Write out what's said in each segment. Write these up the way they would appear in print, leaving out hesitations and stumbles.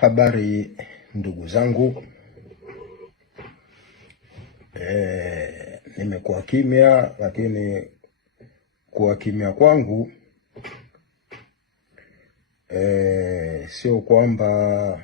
Habari ndugu zangu, nimekuwa kimya, lakini kuwa kimya kwangu sio kwamba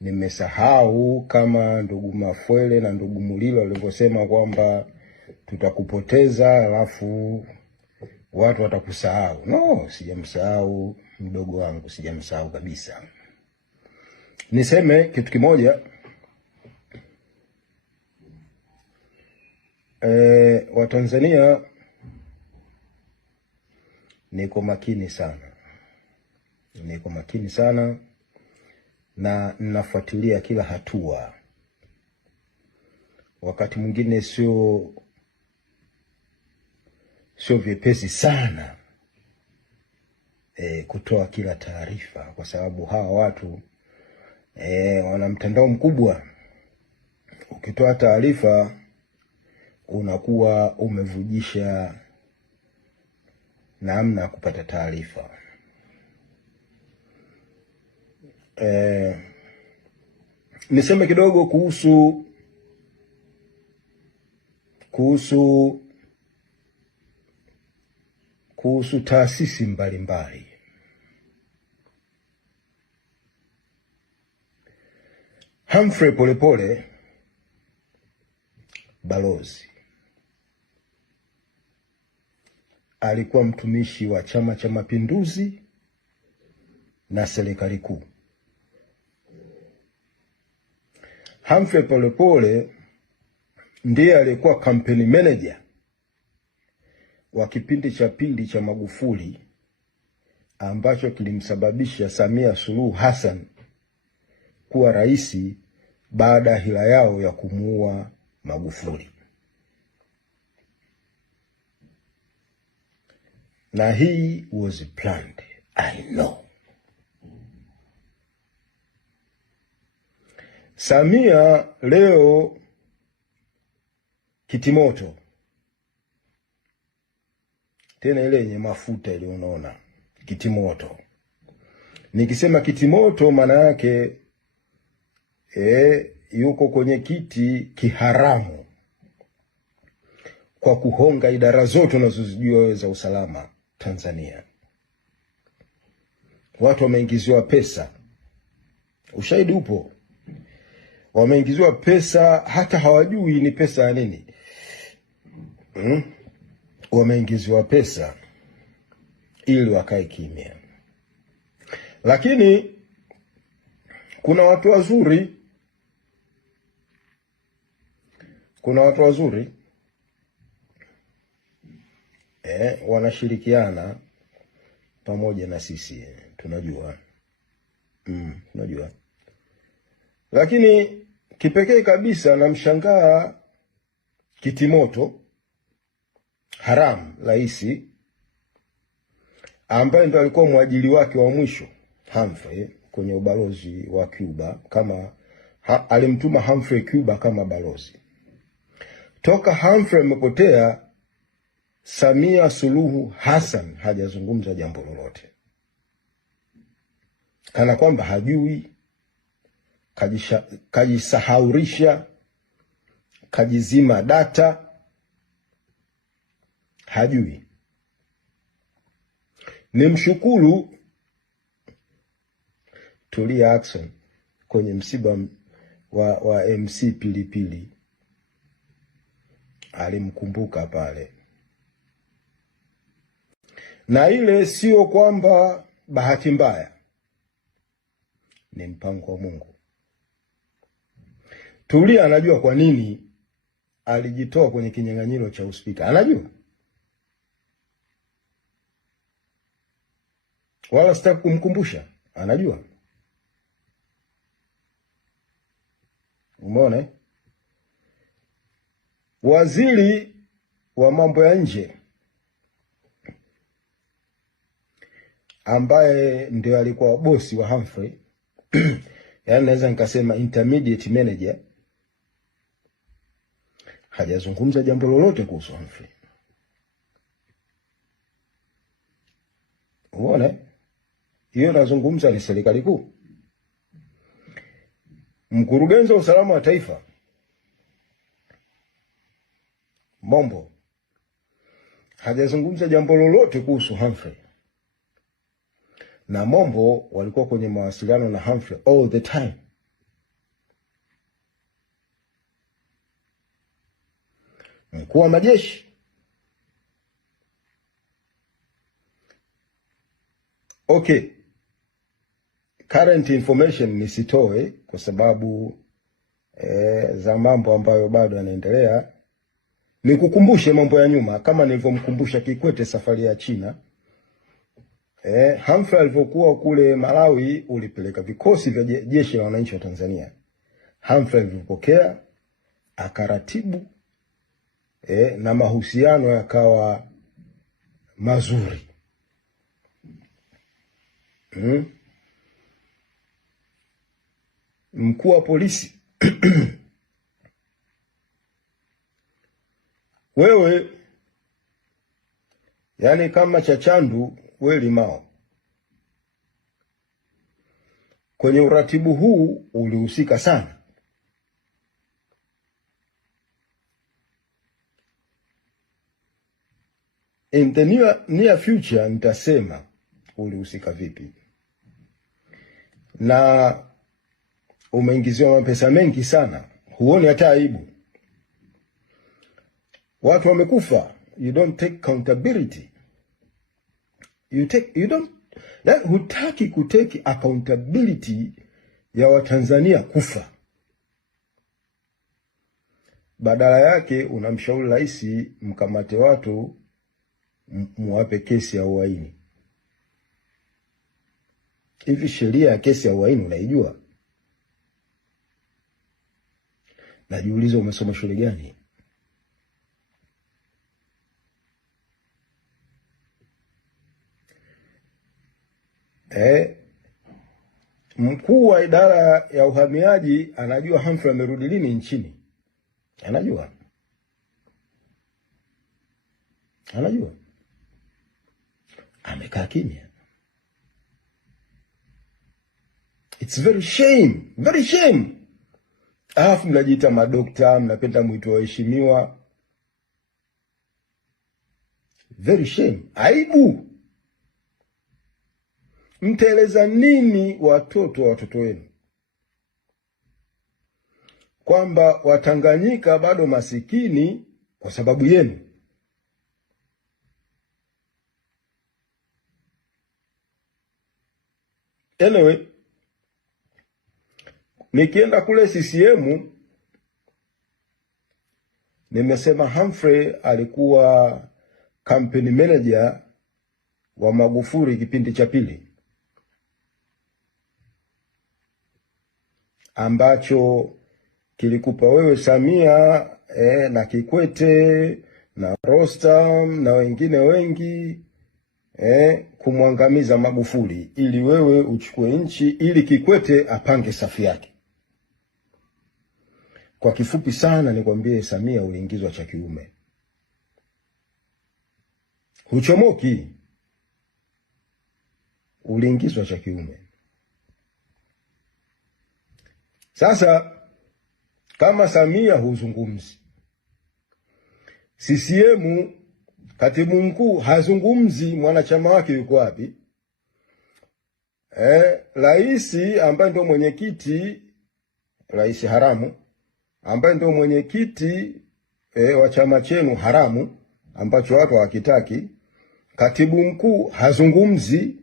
nimesahau kama ndugu Mafwele na ndugu Mulilo walivyosema kwamba tutakupoteza alafu watu watakusahau. No, sijamsahau mdogo wangu, sijamsahau kabisa. Niseme kitu kimoja, Watanzania, niko makini sana na ninafuatilia kila hatua. Wakati mwingine sio vyepesi sana kutoa kila taarifa, kwa sababu hawa watu wana mtandao mkubwa. Ukitoa taarifa unakuwa umevujisha namna kupata taarifa. Niseme kidogo kuhusu taasisi mbalimbali. Humphrey Polepole balozi alikuwa mtumishi wa Chama cha Mapinduzi na serikali kuu. Humphrey Polepole ndiye alikuwa campaign manager wa kipindi cha pili cha Magufuli ambacho kilimsababisha Samia Suluhu Hassan kuwa rais baada ya hila yao ya kumuua Magufuli. Na hii was planned, I know. Samia leo kitimoto, tena ile yenye mafuta ile, unaona kitimoto. Nikisema kitimoto maana yake yuko kwenye kiti kiharamu kwa kuhonga idara zote unazozijua wewe za usalama Tanzania. Watu wameingiziwa pesa, ushahidi upo. Wameingiziwa pesa hata hawajui ni pesa ya nini. Wameingiziwa pesa ili wakae kimya. Lakini kuna watu wazuri, wanashirikiana pamoja na sisi, tunajua. Tunajua. Lakini kipekee kabisa namshangaa kitimoto haramu rais ambaye ndo alikuwa mwajili wake wa mwisho Humphrey kwenye ubalozi wa Cuba, kama alimtuma Humphrey Cuba kama balozi. Toka Humphrey amepotea, Samia Suluhu Hassan hajazungumza jambo lolote, kana kwamba hajui, kajisahaurisha, kajizima data, hajui. Nimshukuru Tulia Ackson kwenye msiba wa MC Pilipili, alimkumbuka pale. Na ile sio kwamba bahati mbaya, ni mpango wa Mungu. Tulia anajua kwa nini alijitoa kwenye kinyang'anyiro cha uspika. Anajua. Wala sitaki kumkumbusha. Anajua. Umeona? Waziri wa mambo ya nje ambaye ndio alikuwa bosi wa Humphrey yaani naweza nikasema intermediate manager, hajazungumza jambo lolote kuhusu Humphrey. Uone? Hiyo nazungumza ni serikali kuu. Mkurugenzi wa usalama wa taifa Mombo hajazungumza jambo lolote kuhusu Humphrey, na Mombo walikuwa kwenye mawasiliano na Humphrey all the time. Mkuu wa majeshi okay, current information nisitoe kwa sababu za mambo ambayo bado yanaendelea. Nikukumbushe mambo ya nyuma kama nilivyomkumbusha Kikwete safari ya China. Humphrey alivyokuwa kule Malawi ulipeleka vikosi vya jeshi la wananchi wa Tanzania. Humphrey alipokea akaratibu na mahusiano yakawa mazuri. Mkuu wa polisi wewe, yani kama Chachandu wewe Limao, kwenye uratibu huu ulihusika sana. In the near future nitasema ulihusika vipi, na umeingiziwa mapesa mengi sana, huoni hata aibu. Watu wamekufa, you don't take accountability. You don't, hutaki kutake accountability ya Watanzania kufa. Badala yake unamshauri rais mkamate watu muwape kesi ya uhaini. Hivi sheria ya kesi ya uhaini unaijua? Najiuliza umesoma shule gani? Mkuu wa idara ya uhamiaji anajua Humphrey amerudi lini nchini? Anajua. Amekaa kimya. It's very shame. Alafu mnajiita madokta, mnapenda mwito waheshimiwa. Very shame. Aibu. Mtaeleza nini watoto wenu kwamba Watanganyika bado masikini kwa sababu yenu? Anyway, nikienda kule CCM nimesema Humphrey alikuwa campaign manager wa Magufuli kipindi cha pili, ambacho kilikupa wewe Samia na Kikwete na Rostam na wengine wengi kumwangamiza Magufuli ili wewe uchukue nchi, ili Kikwete apange safu yake. Kwa kifupi sana nikwambie, Samia uliingizwa cha kiume. Huchomoki, uliingizwa cha kiume. Sasa kama Samia huzungumzi, CCM katibu mkuu hazungumzi, mwanachama wake yuko wapi? Rais ambaye ndio mwenyekiti, rais haramu ambaye ndio mwenyekiti wa chama chenu haramu ambacho watu hawakitaki, katibu mkuu hazungumzi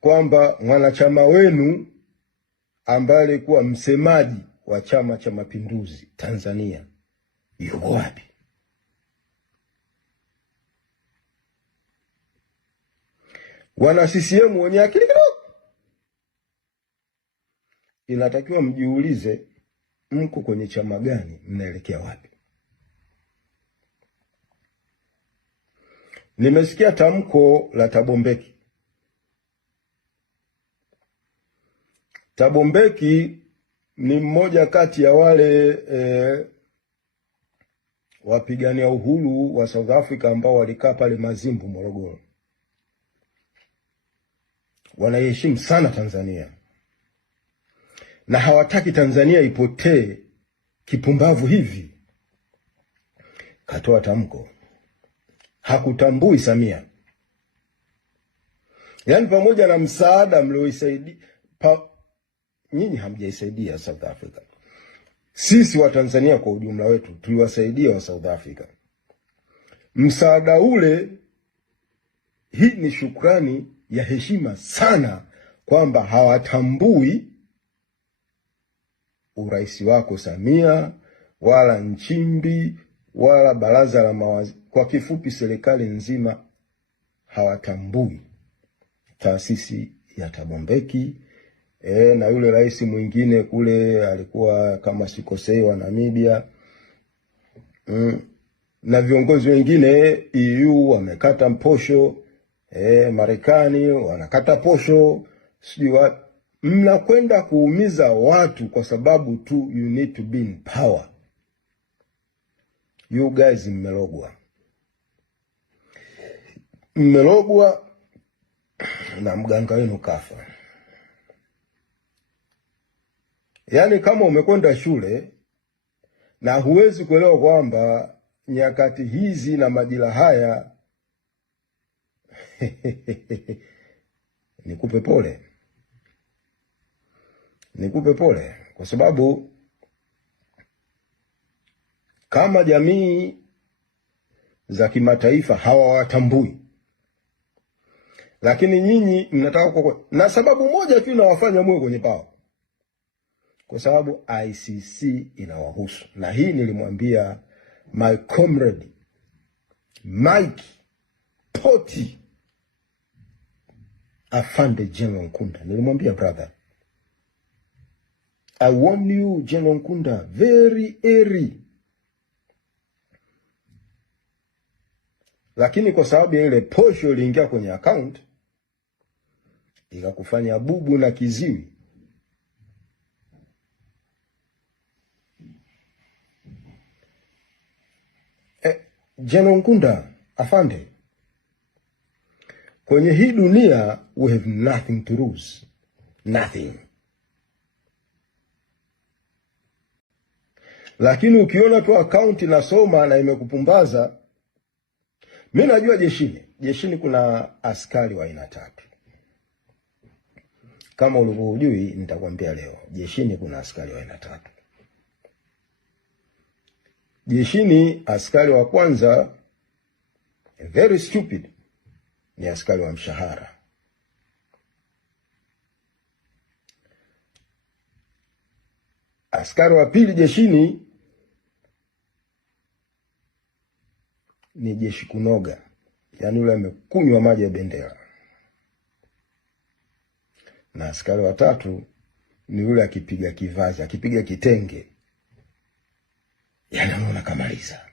kwamba mwanachama wenu ambaye alikuwa msemaji wa Chama cha Mapinduzi Tanzania yuko wapi? Wana CCM wenye akili kidogo, inatakiwa mjiulize, mko kwenye chama gani? Mnaelekea wapi? Nimesikia tamko la Thabo Mbeki. Thabo Mbeki ni mmoja kati ya wale wapigania uhuru wa South Africa ambao walikaa pale Mazimbu, Morogoro. wanaiheshimu sana Tanzania na hawataki Tanzania ipotee kipumbavu hivi. Katoa tamko, hakutambui Samia. Yaani pamoja na msaada mlioisaidia, nyinyi hamjaisaidia South Africa. Sisi wa Tanzania kwa ujumla wetu tuliwasaidia wa South Africa. Msaada ule, hii ni shukrani ya heshima sana kwamba hawatambui urais wako Samia, wala Nchimbi, wala baraza la mawaziri. Kwa kifupi, serikali nzima hawatambui taasisi ya Thabo Mbeki. Na yule rais mwingine kule alikuwa kama sikosei wa Namibia. Na viongozi wengine EU wamekata posho, Marekani wanakata posho, sijui mnakwenda kuumiza watu kwa sababu tu you need to be in power. You guys mmelogwa. Mmelogwa na mganga wenu kafa. Yaani kama umekwenda shule na huwezi kuelewa kwamba nyakati hizi na majira haya nikupe pole. Nikupe pole kwa sababu kama jamii za kimataifa hawawatambui, lakini nyinyi mnataka na sababu moja tu inawafanya muwe kwenye pao, kwa sababu ICC inawahusu. Na hii nilimwambia my comrade Mike Poti Afande General Nkunda. Nilimwambia, brother, I warn you General Nkunda very early. Lakini kwa sababu ya ile posho iliingia kwenye account ikakufanya bubu na kiziwi. General Nkunda Afande, kwenye hii dunia we have nothing to lose. Nothing. Lakini ukiona tu account inasoma na imekupumbaza, mimi najua jeshini kuna askari wa aina 3. Kama ulivyojui nitakwambia leo, jeshini kuna askari wa aina 3. Jeshini askari wa kwanza, very stupid, ni askari wa mshahara. Askari wa pili jeshini ni jeshi kunoga, yaani yule amekunywa maji ya bendera. Na askari wa tatu ni yule akipiga kivazi, akipiga kitenge, yaani anaona kamaliza.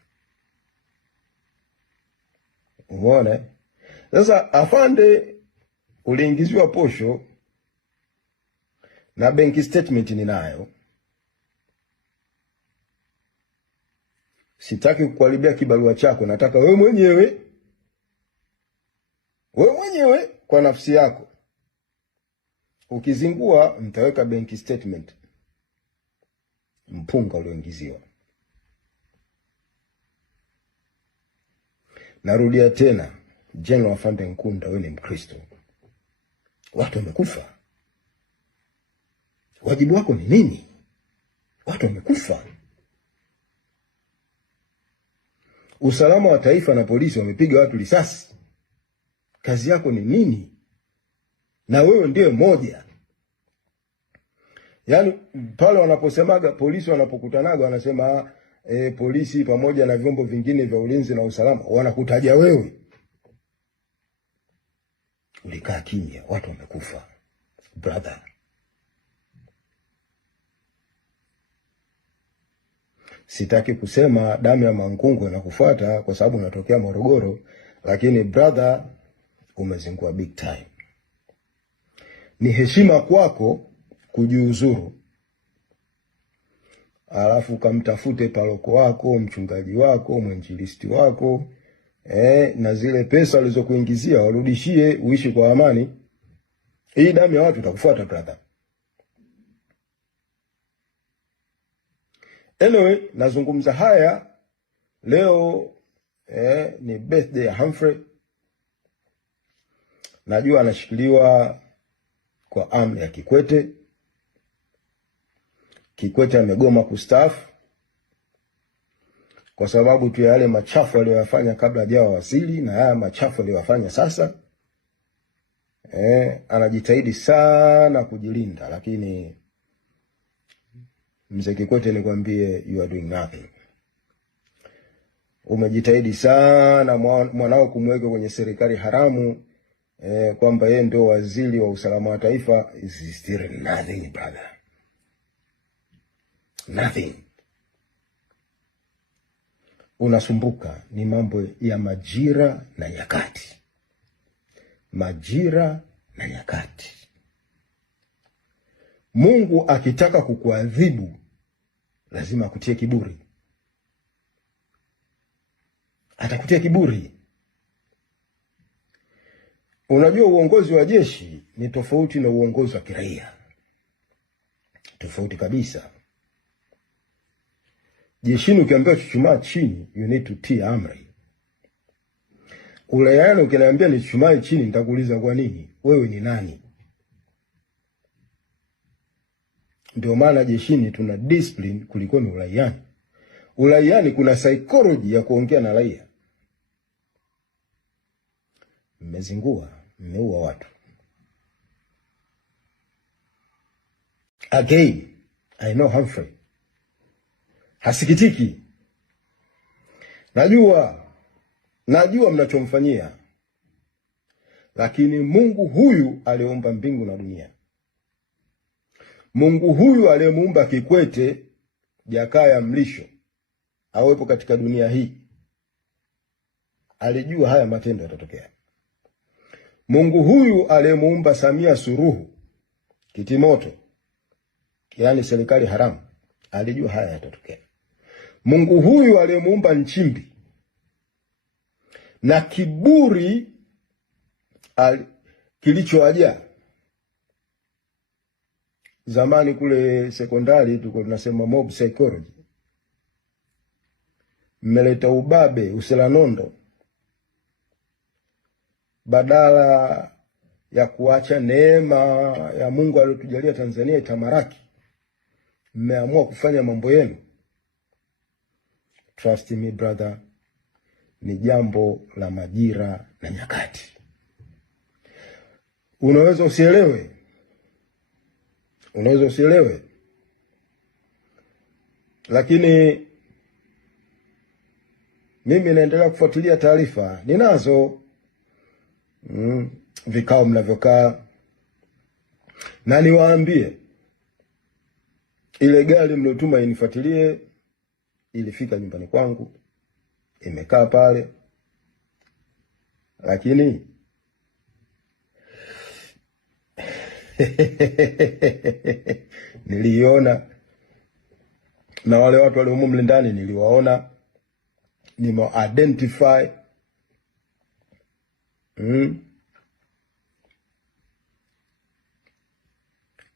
Umeona? Sasa Afande, uliingiziwa posho na bank statement ninayo. Sitaki kukuharibia kibarua chako, nataka wewe mwenyewe kwa nafsi yako. Ukizingua mtaweka bank statement mpunga ulioingiziwa. Narudia tena, General Afande Nkunda, wewe ni Mkristo. Watu wamekufa. Wajibu wako ni nini? Watu wamekufa. Usalama wa taifa na polisi wamepiga watu risasi. Kazi yako ni nini? Na wewe ndiye moja. Yaani pale wanaposemaga polisi, wanapokutanaga wanasema polisi pamoja na vyombo vingine vya ulinzi na usalama, wanakutaja wewe. Ulikaa kimya, watu wamekufa. Brother, sitaki kusema damu ya Mangungu inakufuata kwa sababu unatokea Morogoro, lakini brother, umezingua big time. Ni heshima kwako kujiuzuru, alafu kamtafute paroko wako, mchungaji wako, mwinjilisti wako, na zile pesa walizokuingizia warudishie, uishi kwa amani. Hii damu ya watu itakufuata brother. Anyway, nazungumza haya leo ni birthday ya Humphrey. Najua anashikiliwa kwa amri ya Kikwete. Kikwete amegoma kustaafu kwa sababu tu ya yale machafu aliyoyafanya kabla hajawa waziri na haya machafu aliyofanya sasa. Anajitahidi sana kujilinda, lakini mzee Kikwete nikwambie, you are doing nothing. Umejitahidi sana mwanao kumweka kwenye serikali haramu, kwamba yeye ndio waziri wa usalama wa taifa. Is still nothing brother. Nothing. Unasumbuka, ni mambo ya majira na nyakati. Majira na nyakati. Mungu akitaka kukuadhibu lazima akutie kiburi. Atakutia kiburi. Unajua uongozi wa jeshi ni tofauti na uongozi wa kiraia. Tofauti kabisa. Jeshini ukiambiwa chuchumaa chini, you need to tia amri. Uraiani ukiniambia ni chuchumaa chini, nitakuuliza kwa nini? Wewe ni nani? Ndio maana jeshini tuna discipline kuliko ni uraiani. Uraiani kuna psychology ya kuongea na raia. Mmezingua, mmeua watu. Again, I know Humphrey. Hasikitiki. Najua mnachomfanyia. Lakini Mungu huyu aliyeumba mbingu na dunia. Mungu huyu aliyemuumba Kikwete, Jakaya, Mlisho awepo katika dunia hii, alijua haya matendo yatatokea. Mungu huyu aliyemuumba Samia Suluhu kitimoto, yaani serikali haramu, alijua haya yatatokea. Mungu huyu aliyemuumba Nchimbi na kiburi kilichoaja. Zamani kule sekondari tulikuwa tunasema mob psychology. Mmeleta ubabe, uselanondo, badala ya kuacha neema ya Mungu aliyotujalia Tanzania itamaraki. Mmeamua kufanya mambo yenu. Trust me brother, ni jambo la majira na nyakati. Unaweza usielewe, lakini mimi naendelea kufuatilia taarifa. Ninazo vikao mnavyokaa, na niwaambie ile gari mlotuma inifuatilie ilifika nyumbani kwangu, imekaa pale, lakini niliona, na wale watu waliomo mle ndani niliwaona, nime-identify.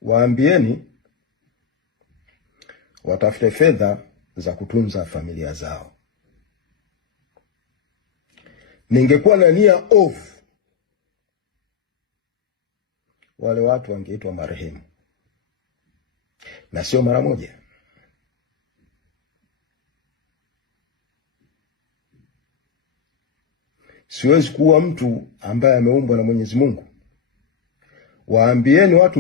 Waambieni watafute fedha za kutunza familia zao. Ningekuwa na nia off, wale watu wangeitwa marehemu, na sio mara moja. Siwezi kuwa mtu ambaye ameumbwa na Mwenyezi Mungu. Waambieni watu